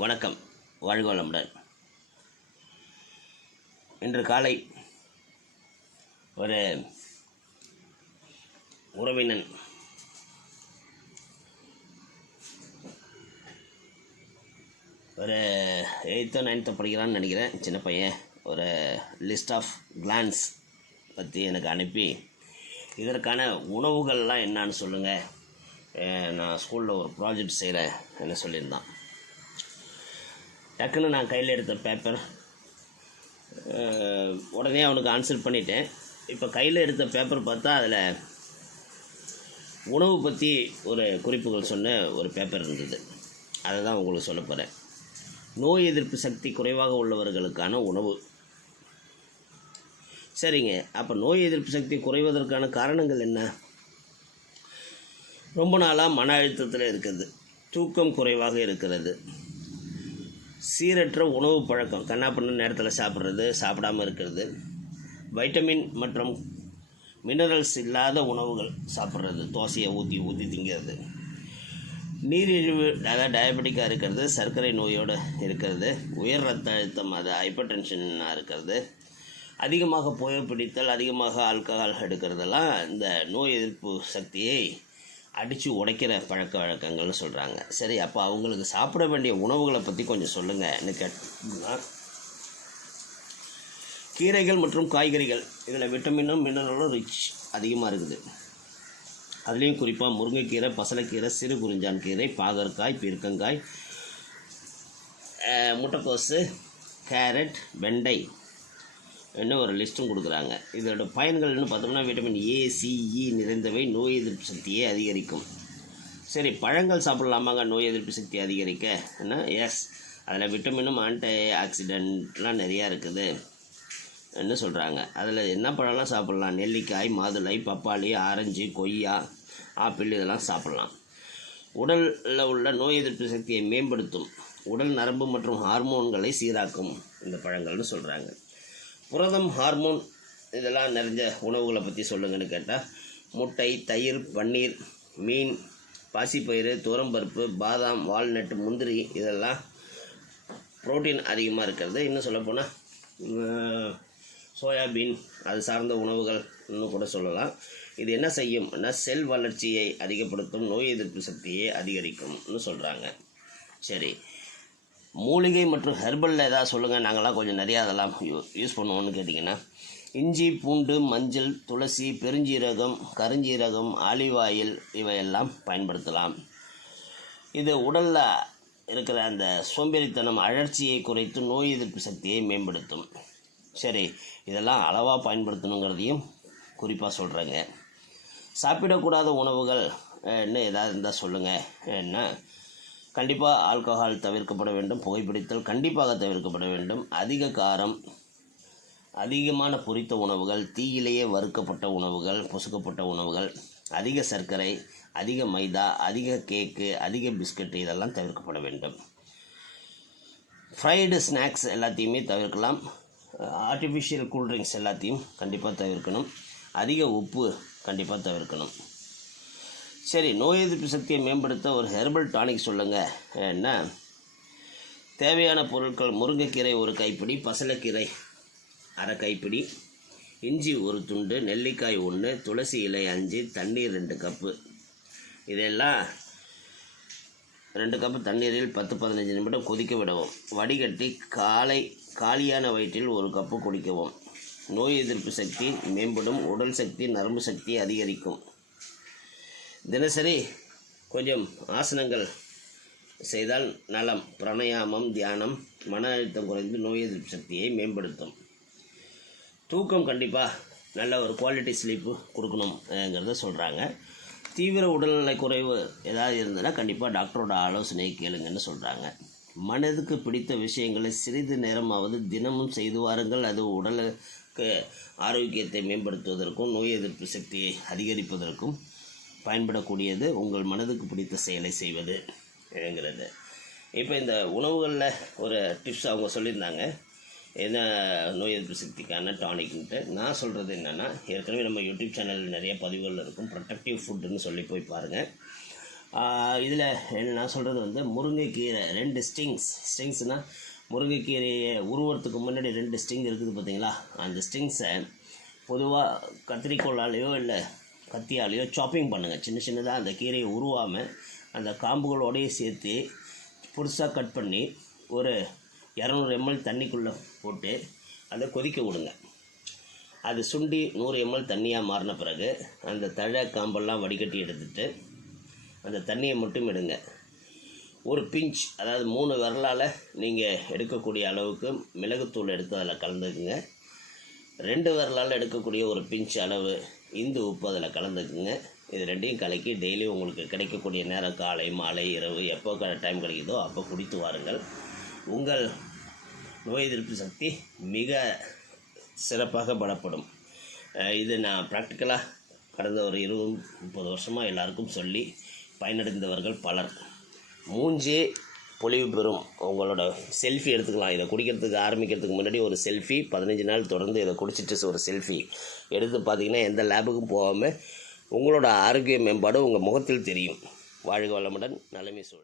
வணக்கம், வாழ்க வளமுடன். இன்று காலை ஒரு உறவினன் ஒரு 8th 9th படிக்கிறான்னு நினைக்கிறேன், சின்ன பையன். ஒரு லிஸ்ட் ஆஃப் கிளான்ஸ் பற்றி எனக்கு அனுப்பி, இதற்கான உணவுகள்லாம் என்னான்னு சொல்லுங்கள், நான் ஸ்கூலில் ஒரு ப்ராஜெக்ட் செய்கிறேன் என்ன சொல்லியிருந்தான். டக்குன்னு நான் கையில் எடுத்த பேப்பர் உடனே அவனுக்கு ஆன்சர் பண்ணிட்டேன். இப்போ கையில் எடுத்த பேப்பர் பார்த்தா அதில் உணவு பற்றி ஒரு குறிப்புகள் சொன்ன ஒரு பேப்பர் இருந்தது. அதை தான் உங்களுக்கு சொல்ல போகிறேன். நோய் எதிர்ப்பு சக்தி குறைவாக உள்ளவர்களுக்கான உணவு. சரிங்க, அப்போ நோய் எதிர்ப்பு சக்தி குறைவதற்கான காரணங்கள் என்ன? ரொம்ப நாளாக மன அழுத்தத்தில் இருக்கிறது, தூக்கம் குறைவாக இருக்கிறது, சீரற்ற உணவு பழக்கம், கண்ணாப்பண்ண நேரத்தில் சாப்பிட்றது, சாப்பிடாமல் இருக்கிறது, வைட்டமின் மற்றும் மினரல்ஸ் இல்லாத உணவுகள் சாப்பிட்றது, தோசையை ஊற்றி ஊற்றி திங்கிறது, நீரிழிவு அதாவது டயபெட்டிக்காக இருக்கிறது, சர்க்கரை நோயோடு இருக்கிறது, உயர் ரத்த அழுத்தம் அது ஹைப்பர் டென்ஷனாக இருக்கிறது, அதிகமாக புகைப்பிடித்தல், அதிகமாக ஆல்கஹால் எடுக்கிறதெல்லாம் இந்த நோய் எதிர்ப்பு சக்தியை அடித்து உடைக்கிற பழக்க வழக்கங்கள்னு சொல்கிறாங்க. சரி, அப்போ அவங்களுக்கு சாப்பிட வேண்டிய உணவுகளை பற்றி கொஞ்சம் சொல்லுங்கன்னு கேட்டோம்னா, கீரைகள் மற்றும் காய்கறிகள், இதில் விட்டமினும் மினரலும் ரிச் அதிகமாக இருக்குது. அதுலேயும் குறிப்பாக முருங்கைக்கீரை, பசலைக்கீரை, சிறு குறிஞ்சான் கீரை, பாகற்காய், பீர்க்கங்காய், முட்டைக்கோசு, கேரட், வெண்டை இன்னும் ஒரு லிஸ்ட்டும் கொடுக்குறாங்க. இதோட பயன்கள்னு பார்த்தோம்னா, விட்டமின் ஏ, சிஇ நிறைந்தவை, நோய் எதிர்ப்பு சக்தியை அதிகரிக்கும். சரி, பழங்கள் சாப்பிட்லாமாங்க நோய் எதிர்ப்பு சக்தி அதிகரிக்க? என்ன? எஸ், அதில் விட்டமினும் ஆன்டி ஆக்சிடென்ட்லாம் நிறையா இருக்குது என்ன சொல்கிறாங்க. அதில் என்ன பழம்லாம் சாப்பிட்லாம்? நெல்லிக்காய், மாதுளை, பப்பாளி, ஆரஞ்சு, கொய்யா, ஆப்பிள் இதெல்லாம் சாப்பிட்லாம். உடலில் உள்ள நோய் எதிர்ப்பு சக்தியை மேம்படுத்தும், உடல் நரம்பு மற்றும் ஹார்மோன்களை சீராக்கும் இந்த பழங்கள்னு சொல்கிறாங்க. புரதம், ஹார்மோன் இதெல்லாம் நிறைஞ்ச உணவுகளை பற்றி சொல்லுங்கன்னு கேட்டால், முட்டை, தயிர், பன்னீர், மீன், பாசிப்பயிறு, துவரம்பருப்பு, பாதாம், வால்நட், முந்திரி இதெல்லாம் புரோட்டீன் அதிகமாக இருக்கிறது. இன்னும் சொல்லப்போனால் சோயாபீன் அது சார்ந்த உணவுகள் இன்னும் கூட சொல்லலாம். இது என்ன செய்யும்னா, செல் வளர்ச்சியை அதிகப்படுத்தும், நோய் எதிர்ப்பு சக்தியை அதிகரிக்கும்னு சொல்கிறாங்க. சரி, மூலிகை மற்றும் ஹெர்பலில் ஏதாவது சொல்லுங்கள், நாங்கள்லாம் கொஞ்சம் நிறையா அதெல்லாம் யூஸ் பண்ணுவோம்னு கேட்டிங்கன்னா, இஞ்சி, பூண்டு, மஞ்சள், துளசி, பெருஞ்சீரகம், கருஞ்சீரகம், ஆலிவ் ஆயில் இவையெல்லாம் பயன்படுத்தலாம். இது உடலில் இருக்கிற அந்த சோம்பேறித்தனம், அழற்சியை குறைத்து நோய் எதிர்ப்பு சக்தியை மேம்படுத்தும். சரி, இதெல்லாம் அளவாக பயன்படுத்தணுங்கிறதையும் குறிப்பாக சொல்கிறேங்க. சாப்பிடக்கூடாத உணவுகள் என்ன ஏதாவது இருந்தால் சொல்லுங்கள். என்ன, கண்டிப்பாக ஆல்கஹால் தவிர்க்கப்பட வேண்டும், புகைப்பிடித்தல் கண்டிப்பாக தவிர்க்கப்பட வேண்டும், அதிக காரம், அதிகமான பொரித்த உணவுகள், தீயிலேயே வறுக்கப்பட்ட உணவுகள், பொசுக்கப்பட்ட உணவுகள், அதிக சர்க்கரை, அதிக மைதா, அதிக கேக்கு, அதிக பிஸ்கட் இதெல்லாம் தவிர்க்கப்பட வேண்டும். ஃப்ரைடு ஸ்நாக்ஸ் எல்லாத்தையுமே தவிர்க்கலாம். ஆர்டிஃபிஷியல் கூல்ட்ரிங்க்ஸ் எல்லாத்தையும் கண்டிப்பாக தவிர்க்கணும். அதிக உப்பு கண்டிப்பாக தவிர்க்கணும். சரி, நோய் எதிர்ப்பு சக்தியை மேம்படுத்த ஒரு ஹெர்பல் டானிக் சொல்லுங்கள். என்ன தேவையான பொருட்கள்? முருங்கைக்கீரை ஒரு கைப்பிடி, பசலைக்கீரை அரை கைப்பிடி, இஞ்சி ஒரு துண்டு, நெல்லிக்காய் 1, துளசி இலை 5, தண்ணீர் 2 கப்பு. இதெல்லாம் 2 கப்பு தண்ணீரில் 10-15 நிமிடம் கொதிக்க விடவும். வடிகட்டி காலியான வயிற்றில் 1 கப்பு குடிக்கவும். நோய் எதிர்ப்பு சக்தி மேம்படும், உடல் சக்தி, நரம்பு சக்தி அதிகரிக்கும். தினசரி கொஞ்சம் ஆசனங்கள் செய்தால் நலம். பிராணாயாமம், தியானம் மன அழுத்தம் குறைந்து நோய் எதிர்ப்பு சக்தியை மேம்படுத்தும். தூக்கம் கண்டிப்பாக நல்ல ஒரு குவாலிட்டி ஸ்லீப்பு கொடுக்கணுங்கிறத சொல்கிறாங்க. தீவிர உடல்நலை குறைவு ஏதாவது இருந்ததுன்னா கண்டிப்பாக டாக்டரோட ஆலோசனையை கேளுங்கன்னு சொல்கிறாங்க. மனதுக்கு பிடித்த விஷயங்களை சிறிது நேரமாவது தினமும் செய்து வாருங்கள். அது உடலுக்கு ஆரோக்கியத்தை மேம்படுத்துவதற்கும் நோய் எதிர்ப்பு சக்தியை அதிகரிப்பதற்கும் பயன்படக்கூடியது. உங்கள் மனதுக்கு பிடித்த செயலை செய்வதுங்கிறது. இப்போ இந்த உணவுகளில் ஒரு டிப்ஸ் அவங்க சொல்லியிருந்தாங்க, என்ன நோய் எதிர்ப்பு சக்திக்கான டானிக்ன்ட்டு. நான் சொல்கிறது என்னென்னா, ஏற்கனவே நம்ம யூடியூப் சேனலில் நிறைய பதிவுகள் இருக்கும். ப்ரொடக்டிவ் ஃபுட்டுன்னு சொல்லி போய் பாருங்கள். இதில் நான் சொல்கிறது வந்து முருங்கைக்கீரை 2 ஸ்ட்ரிங்ஸ்னால் முருங்கைக்கீரையை உருவறதுக்கு முன்னாடி 2 ஸ்ட்ரிங் இருக்குது பார்த்தீங்களா, அந்த ஸ்ட்ரிங்ஸை பொதுவாக கத்திரிக்கோளாலேயோ இல்லை கத்தியாலேயோ சாப்பிங் பண்ணுங்கள். சின்ன சின்னதாக அந்த கீரையை உருவாமல் அந்த காம்புகளோடையே சேர்த்து புதுசாக கட் பண்ணி ஒரு 200 ml தண்ணிக்குள்ளே போட்டு அதை கொதிக்க விடுங்க. அது சுண்டி 100 ml தண்ணியாக மாறின பிறகு அந்த தழை காம்பெல்லாம் வடிகட்டி எடுத்துட்டு அந்த தண்ணியை மட்டும் எடுங்க. ஒரு பிஞ்ச், அதாவது 3 விரலால் நீங்கள் எடுக்கக்கூடிய அளவுக்கு மிளகுத்தூள் எடுத்து அதில் கலந்துக்குங்க. 2 விரலால் எடுக்கக்கூடிய ஒரு பிஞ்ச் அளவு இந்து உப்பு அதில் கலந்துக்குங்க. இது ரெண்டையும் கலக்கி டெய்லி உங்களுக்கு கிடைக்கக்கூடிய நேரம் காலை மாலை இரவு எப்போ டைம் கிடைக்குதோ அப்போ குடித்து வாருங்கள். உங்கள் நோய் எதிர்ப்பு சக்தி மிக சிறப்பாக பலப்படும். இது நான் ப்ராக்டிக்கலாக கடந்த ஒரு 20-30 வருஷமாக எல்லாருக்கும் சொல்லி பயனடைந்தவர்கள் பலர். மூஞ்சே பொலிவு பெறும். உங்களோட செல்ஃபி எடுத்துக்கலாம். இதை குடிக்கிறதுக்கு ஆரம்பிக்கிறதுக்கு முன்னாடி ஒரு செல்ஃபி, 15 நாள் தொடர்ந்து இதை குடிச்சிட்டு ஒரு செல்ஃபி எடுத்து பார்த்தீங்கன்னா எந்த லேபுக்கும் போகாமல் உங்களோட ஆரோக்கிய மேம்பாடு உங்கள் முகத்தில் தெரியும். வாழ்க வளமுடன். நலமே சூழல்.